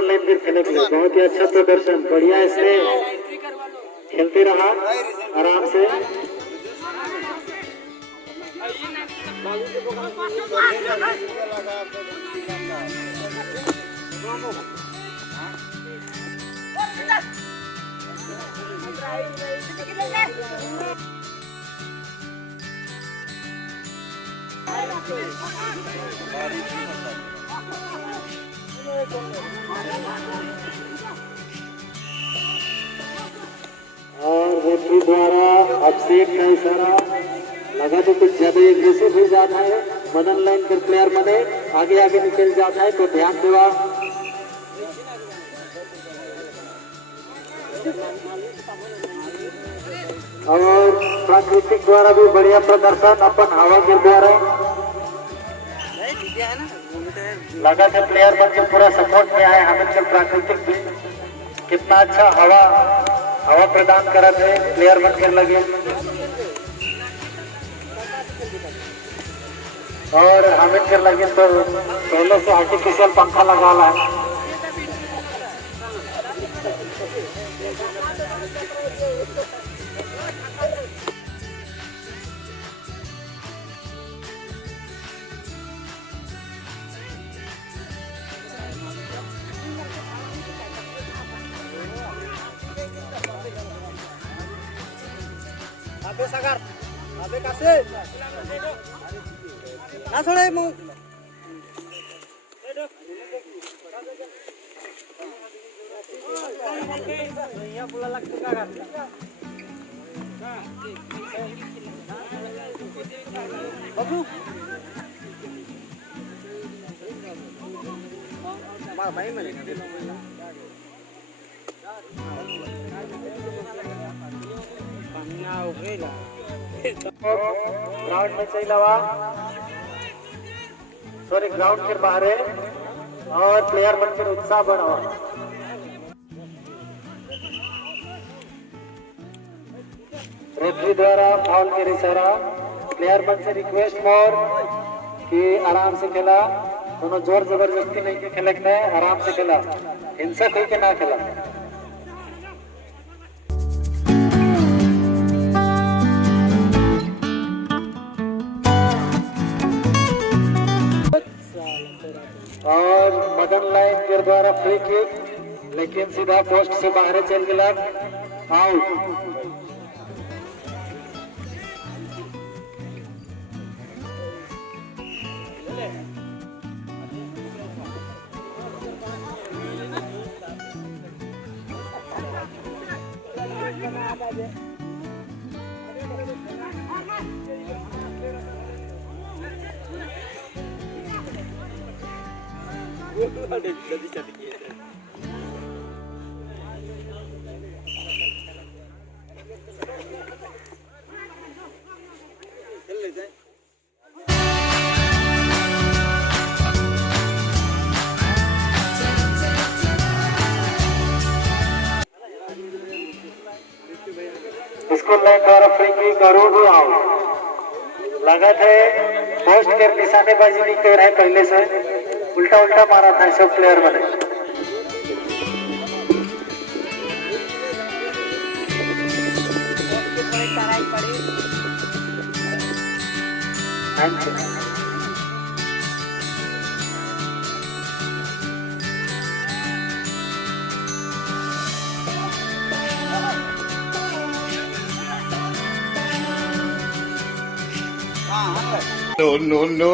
मदन लाइन फिर खेलने के लिए बहुत ही अच्छा प्रदर्शन, बढ़िया इसने खेलते रहा आराम से। और रेफरी द्वारा अभिषेक का इशारा लगा तो कुछ ज्यादा एग्रेसिव हो जाता है मदन लाइन पर प्लेयर मने आगे आगे निकल जाता है तो ध्यान देवा। और प्राकृतिक द्वारा भी बढ़िया प्रदर्शन अपन हवा गिर द्वारा लगा के प्लेयर बन के पूरा सपोर्ट में आए हमें के प्राकृतिक भी कितना अच्छा हवा प्रदान करा थे प्लेयर बन के लगे। और हमें के लगे तो पहले से आर्टिफिशियल पंखा लगा ला है। Abe sagar, abe kasih. Nah sore mau. Iya pula lagi sagar. Babu. Mar main mana? Ground में चला हुआ सॉरी ग्राउंड के बाहर है और प्लेयर बनकर उत्साह बढ़ावा। रेफरी द्वारा फाउल के इशारा प्लेयर बन से रिक्वेस्ट फॉर कि आराम से खेला, दोनों जोर जबरदस्ती नहीं के खेलते हैं, आराम से खेला, हिंसक होकर ना खेला। और मदन लाइन के द्वारा फ्री किक लेकिन सीधा पोस्ट से बाहर चल गया, आउट। स्कूल लाइन द्वारा फ्री किक और भी आउट। लगा थे पोस्ट के निशानेबाजी नहीं कर रहे, पहले से उल्टा उल्टा मारा था सब प्लेयर बने। No.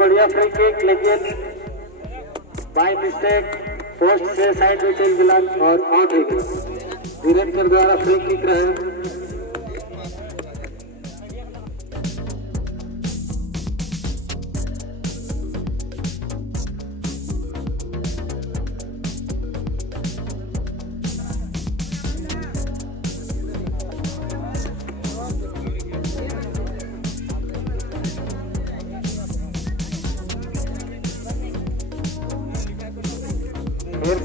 बढ़िया फ्री किक लेकिन बाय मिस्टेक पोस्ट से साइड में चल गया और आउट हो गया। वीरेंद्र द्वारा फ्री किक रहे।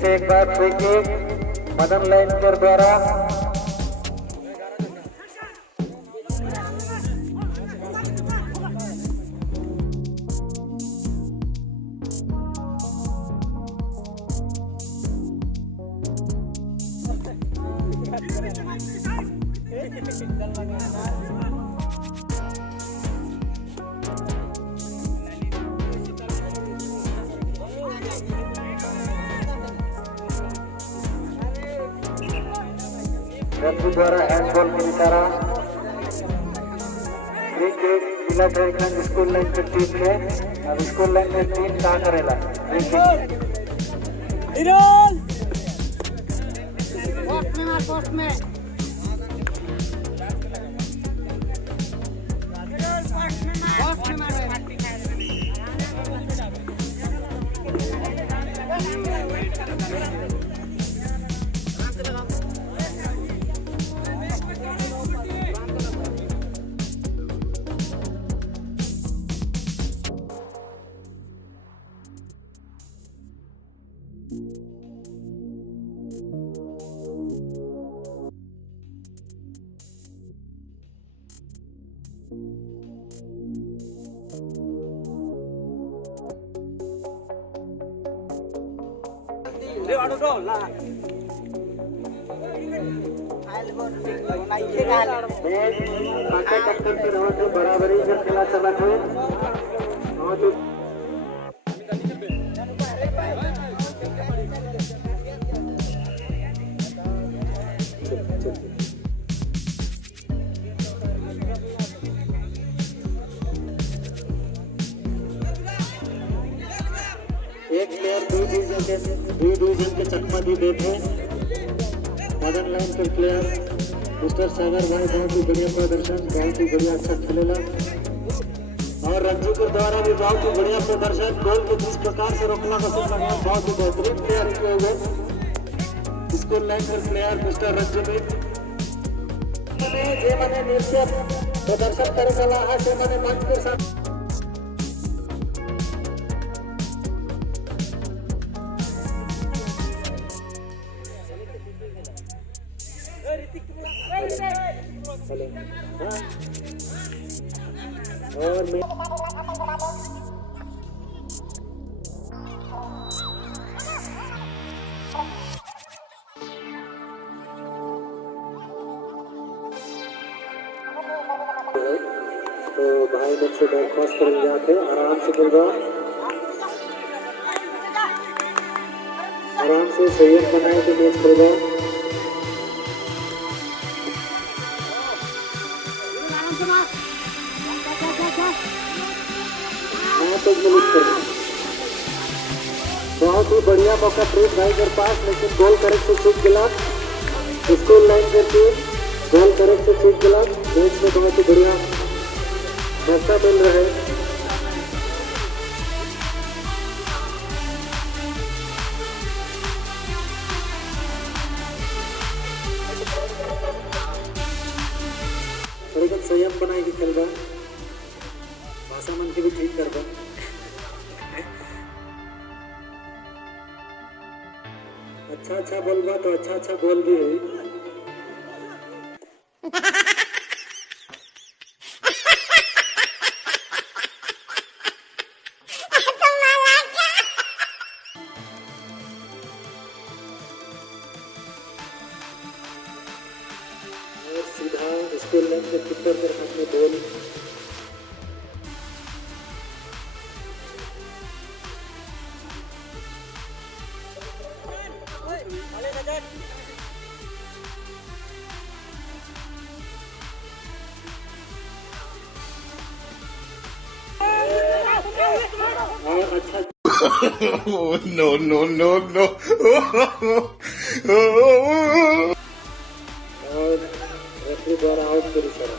से एक बार फ्री किक मदन लाइनकर द्वारा। रेफरी द्वारा हैंडबॉल की इशारा। फ्री किक जिला झारखंड स्कूल लाइन के टीम के। अब स्कूल लाइन में टीम का करेला फ्री किक। पोस्ट में बराबरी का खेला चला है। एक प्लेयर दो डिवीजन के चकमा दी देते। मदन लाइन के प्लेयर मिस्टर सागर भाई बहुत ही बढ़िया प्रदर्शन, बहुत ही बढ़िया अच्छा खेलेला। और रंजू के द्वारा भी बहुत ही बढ़िया प्रदर्शन, गोल को जिस प्रकार से रोकना का सब लगा बहुत ही बेहतरीन प्लेयर किए हुए स्कूल लाइन के प्लेयर मिस्टर रंजू ने जे मने नृत्य प्रदर्शन करे वाला है से मने मंच के साथ और मैं तो भाई लोग से दरख्वास्त कर जाते आराम से खेल रहा, आराम से संयम बनाए तो मैच खेल रहा। बहुत ही बढ़िया मौका प्रीत भाई के पास, लेकिन गोल करेक्ट से चूक गया। स्कूल लाइन पे टीम गोल करेक्ट से चूक गया। मैच में बहुत ही बढ़िया मौका मिल रहा है। लेकिन संयम बनाए के खेल रहा, भाषा मन के भी ठीक कर रहा। अच्छा बोलबा तो अच्छा बोल भी है। और सीधा स्कूल लाइन के कीपर पर हाथ में बॉल। No. और रेफरी द्वारा आउट कर इशारा।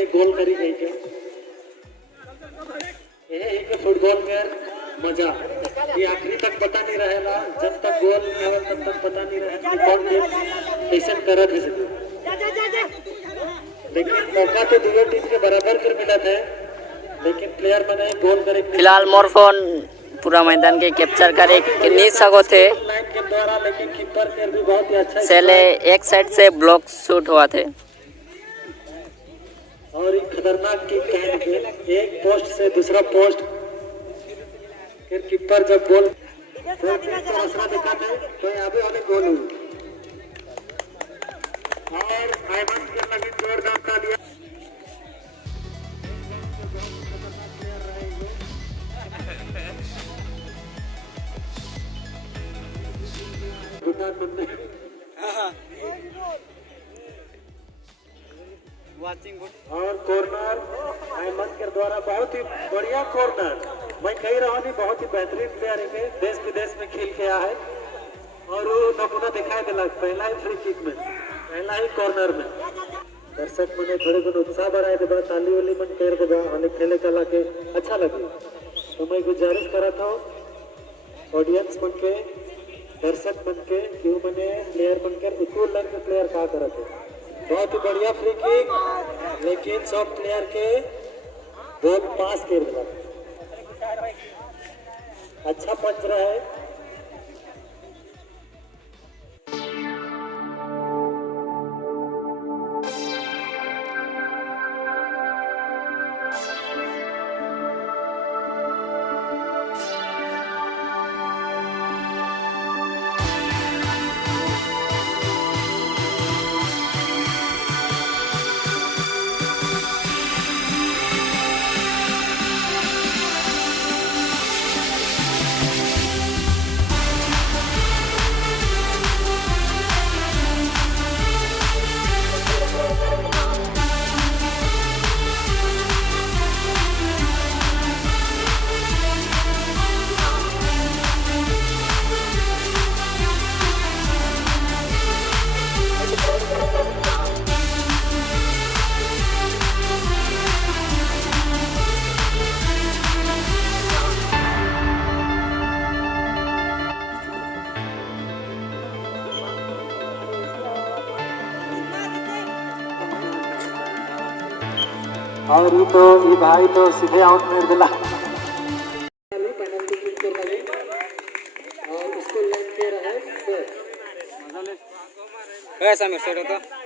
के गोल करी गई के यही के फुटबॉल के मजा ये आखिरी तक पता नहीं रहेगा, जब तक गोल नहीं हो तब तक पता नहीं रहेगा कौन टीम कैसे करत है। लेकिन मौका तो दोनों टीम के बराबर कर मिला था, लेकिन प्लेयर बने गोल करे। फिलहाल मोर फोन पूरा मैदान के कैप्चर करे के नहीं सको थे, लाइन के द्वारा, लेकिन कीपर के भी बहुत ही अच्छा पहले एक साइड से ब्लॉक शूट हुआ थे और एक खतरनाक किक कह के एक पोस्ट से दूसरा पोस्ट, फिर कीपर जब गोल दूसरा दिखाते तो यहाँ पे हमें गोल हुई और आयमन के लगी जोरदार तालियां। और कॉर्नर अहमद के द्वारा बहुत ही बढ़िया कॉर्नर, मैं कही रहा हूँ बहुत ही बेहतरीन प्लेयर है, देश विदेश में खेल के आया है और वो नमूना दिखाई दिला पहला ही फ्री किक में, पहला ही कॉर्नर में। दर्शक मैंने थोड़े दिन उत्साह बढ़ाए थे, बड़ा ताली वाली मन पेड़ को हमें खेले कला के अच्छा लगे, तो मैं गुजारिश करा था ऑडियंस बन के, दर्शक बन के, क्यों बने प्लेयर बनकर स्कूल लाइन के प्लेयर कहा करा थे। बहुत ही बढ़िया फ्री किक, लेकिन सब प्लेयर के गोल पास कर दिया, अच्छा पंच रहा है। और ये भाई तो सीधे आउट में दिला और उसको लाइन पे रहे कैसा मेरे सेट होता